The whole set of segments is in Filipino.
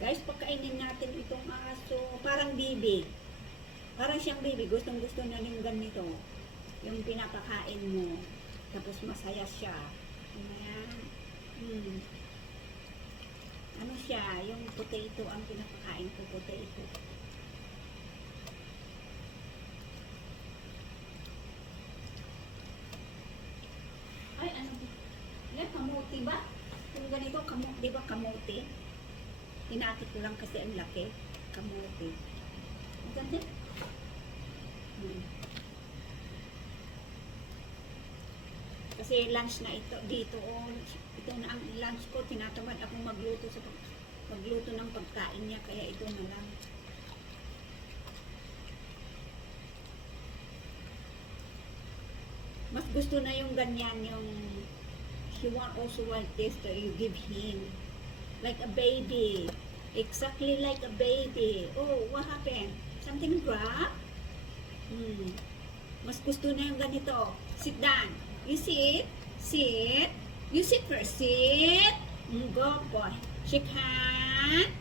Guys, pagkainin natin itong aso. Parang bibi. Parang siyang bibi. Gustong gusto na yung ganito. Yung pinapakain mo. Tapos masaya siya. Ayan. Ano siya? Yung potato ang pinapakain ko. Potato. Ay, ano? Yan, kamuti ba? Kung ganito, di ba kamuti? Hinati ko lang kasi ang laki. Kamuti. Ang ganda. Kasi lunch na ito dito. Ito na ang lunch ko. Tinatamad akong magluto ng pagkain niya. Kaya ito na lang. Mas gusto na yung ganyan. Yung he also want this that you give him. Like a baby. Exactly like a baby. Oh, what happened? Something dropped? Mas gusto na yung ganito. Sit down. You sit. Sit. You sit first. Sit. Good boy. Shake hand.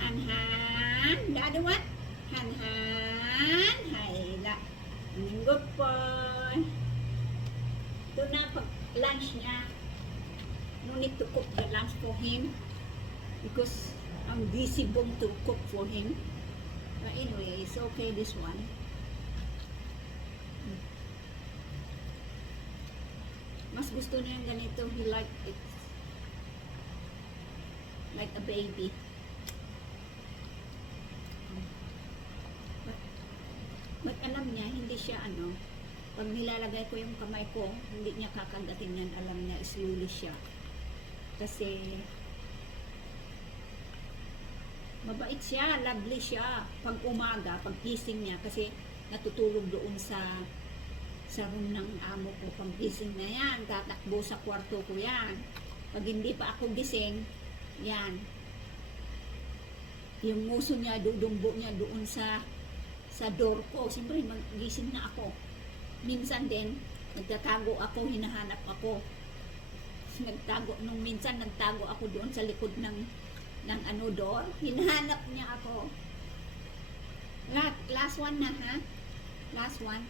Hand, hand. The other one? Hand, hand. Hayla. Good boy. Ito na pag lunch niya. No need to cook the lunch for him. Because I'm busy to cook for him. But anyway, it's okay this one. Mas gusto niya yung ganito. He like it. Like a baby. But alam niya, hindi siya pag nilalagay ko yung kamay ko, hindi niya kakagatin yan. Alam niya, slowly siya. Kasi mabait siya, lovely siya. Pag umaga, pag gising niya, kasi natutulog doon sa room ng amo ko. Pag gising na yan, tatakbo sa kwarto ko yan. Pag hindi pa ako gising, yan. Yung nguso niya, dudumbo niya doon sa door ko. Siyempre, gising na ako. Minsan din, nagtatago ako, hinahanap ako. Minsan nagtago ako doon sa likod ng door. Hinahanap niya ako. Last one na, ha? Last one.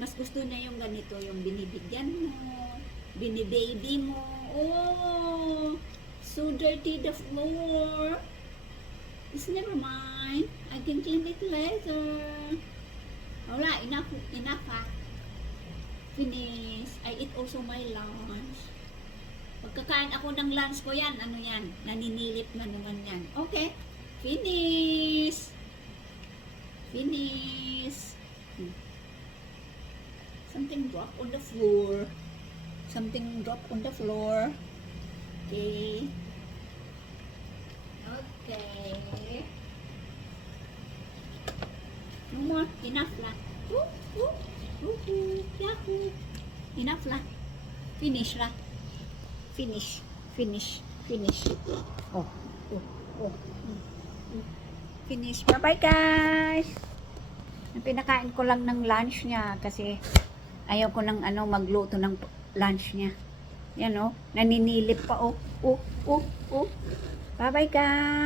Mas gusto niya yung ganito, yung binibigyan mo, binibaby mo. Oh, so dirty the floor. It's never mind. I can clean it later. Alright, enough ha. Finish. I eat also my lunch. Pagkakain ako ng lunch ko yan, naninilip na naman yan. Okay, finish. Finish. Something dropped on the floor. Something dropped on the floor. Okay. Okay. No more. Enough lah. Yahoo. Enough lah. Finish lah. Finish. Finish. Finish. Oh. Finish. Bye-bye guys. Pinakain ko lang ng lunch niya kasi ayaw ko ng magluto ng lunch niya. Yan naninilip pa Bye-bye guys.